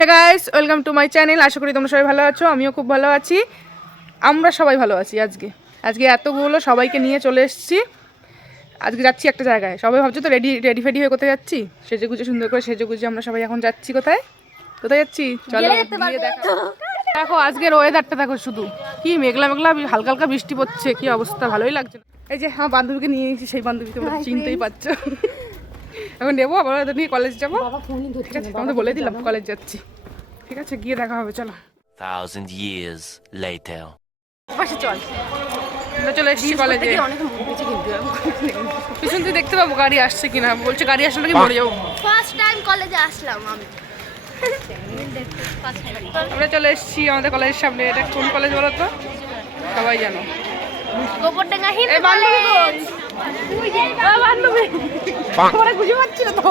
Hey guys, welcome to my channel. আশা করি তোমরা সবাই ভালো আছো, আমিও খুব ভালো আছি। আমরা সবাই ভালো আছি। আজকে এতগুলো সবাইকে নিয়ে চলে এসেছি। আজকে যাচ্ছি একটা জায়গায়। সবাই ভাবছো তো রেডি ফেডি হয়ে কোথায় যাচ্ছি। সেজেগুজে সুন্দর করে সেজেগুজে আমরা সবাই এখন যাচ্ছি। কোথায় যাচ্ছি চলো গিয়ে দেখো। দেখো আজকের ওয়েদারটা দেখো, শুধু কি মেঘলা মেঘলা, হালকা হালকা বৃষ্টি পড়ছে। কি অবস্থা, ভালোই লাগছে না। এই যে আমার বান্ধবীকে নিয়ে নিয়েছি, সেই বান্ধবী তোমরা চিনতেই পারছো। এখন নেবো আবার ওদের নিয়ে কলেজ যাবো। ঠিক আছে, তোমাদের বলে দিলাম কলেজ যাচ্ছি। ঠিক আছে, গিয়ে দেখা হবে, চলো। 1000 years later. পাশে চল, আমরা চলে এসেছি কলেজে। পিছন থেকে দেখতে পাবো গাড়ি আসছে কিনা। বলছে গাড়ি আসলে নাকি মরে যাবো। ফার্স্ট টাইম কলেজে আসলাম আমি। আমরা চলে এসেছি আমাদের কলেজের সামনে। এটা কোন কলেজ বলো তো, সবাই জানো? গোবরডাঙ্গা হিন্দু এই বান্ধবী কলেজ। বান্ধবী তোমরা বুঝে পাচ্ছি না তো।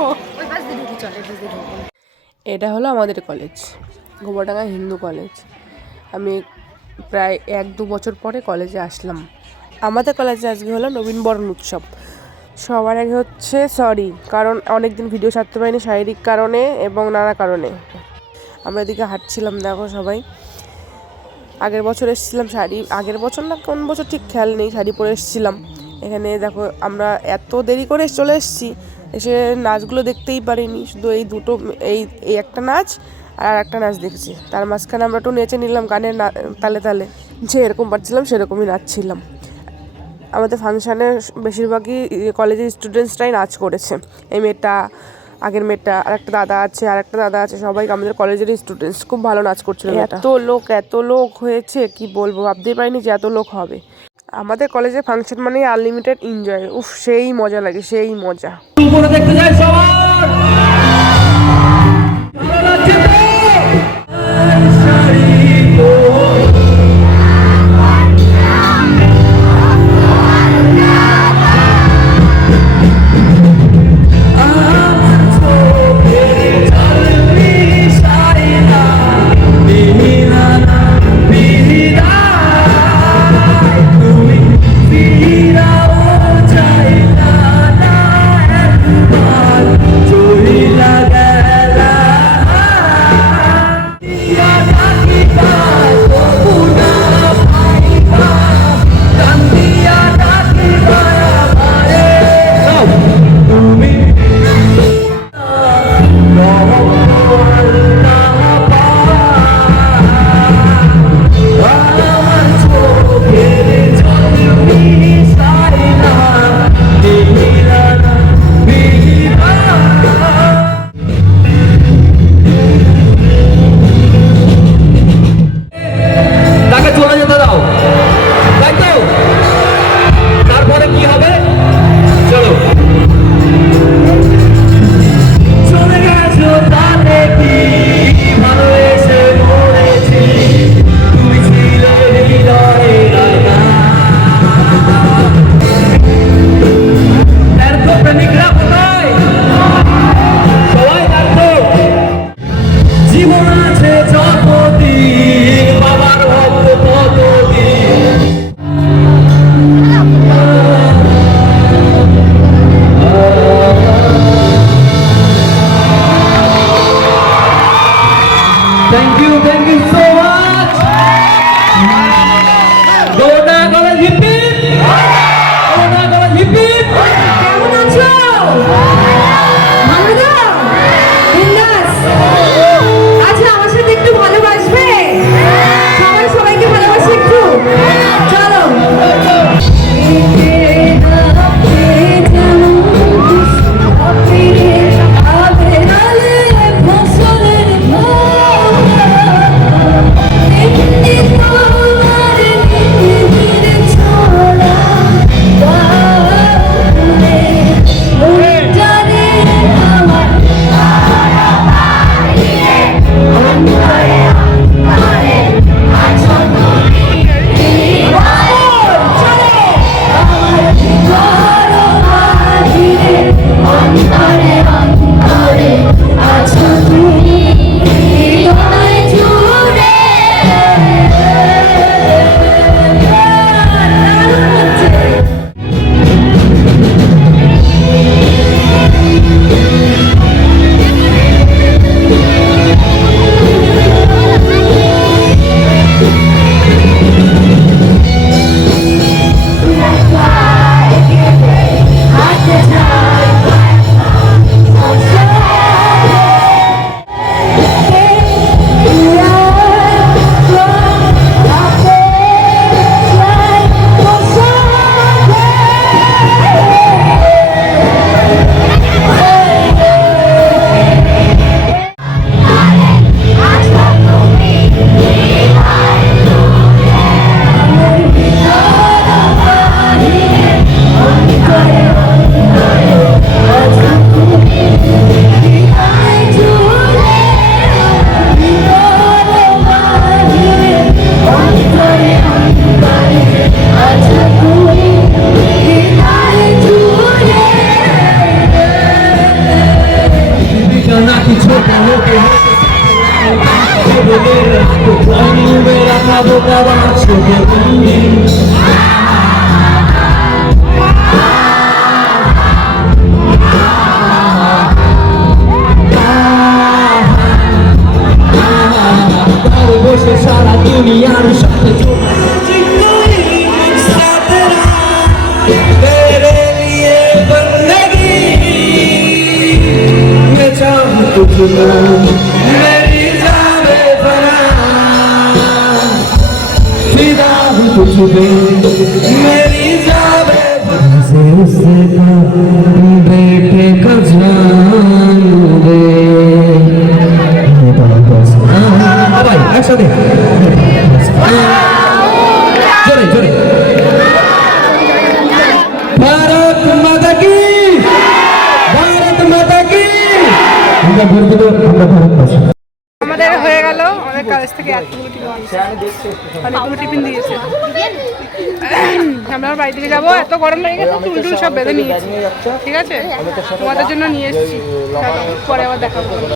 এটা হলো আমাদের কলেজ, গোবরডাঙ্গা হিন্দু কলেজ। আমি প্রায় 1-2 বছর পরে কলেজে আসলাম। আমাদের কলেজে আজকে হলো নবীনবরণ উৎসব। সবার আগে হচ্ছে সরি, কারণ অনেক দিন ভিডিও ছাড়তে পারিনি শারীরিক কারণে এবং নানা কারণে। আমরা এদিকে হাঁটছিলাম, দেখো সবাই। আগের বছর এসেছিলাম আগের বছর না কোন বছর ঠিক খেয়াল নেই, শাড়ি পরে এসেছিলাম। এখানে দেখো আমরা এত দেরি করে চলে এসেছি, এসে নাচগুলো দেখতেই পারিনি। শুধু এই দুটো এই একটা নাচ আর একটা নাচ দেখছি। তার মাঝখানে আমরা একটু নেচে নিলাম গানের তালে তালে। যে এরকম পারছিলাম সেরকমই নাচছিলাম। আমাদের ফাংশানে বেশিরভাগই কলেজের স্টুডেন্টসরাই নাচ করেছে। এই মেয়েটা, আগের মেয়েটা, আর একটা দাদা আছে, সবাই আমাদের কলেজের স্টুডেন্টস। খুব ভালো নাচ করছিল। এত লোক হয়েছে কি বলবো, ভাবতেই পারিনি যে এত লোক হবে। আমাদের কলেজে ফাংশন মানে আনলিমিটেড এনজয়। উফ, সেই মজা লাগে, সেই মজা। দেখতে যাই সবার Thank you so much. Goda College Hippie. Goda College Hippie. কেমন আছো? ভালো তো? বিন্দাস? আচ্ছা, আমার সাথে একটু ভালোবাসবে? সবাই সবাইকে ভালোবাসে একটু? চলো। मेरा तो कोई मेरा था वो तेरा छोटे बंदी বসে সারা দুনিয়ার সাথে तेरे लिए बंदगी मैं चाहूं तुझको मेरी जाने बना फिदा हूं तुझ पे मेरी जाने बना से उससे बेटे का जान दे भाई একসাথে জোরে জোরে भारत माता की भारत माता की আমরা গর্বিত আমরা ভারতবাসী আমাদের হয়ে গেল আমাদের কলেজ থেকে অনেকগুলো টিফিন দিয়েছে আমরা বাড়ি থেকে যাবো এত গরম লেগে গেছে চুল টুল সব বেঁধে নিয়েছি ঠিক আছে তোমাদের জন্য নিয়ে এসেছি পরে আবার দেখা করবো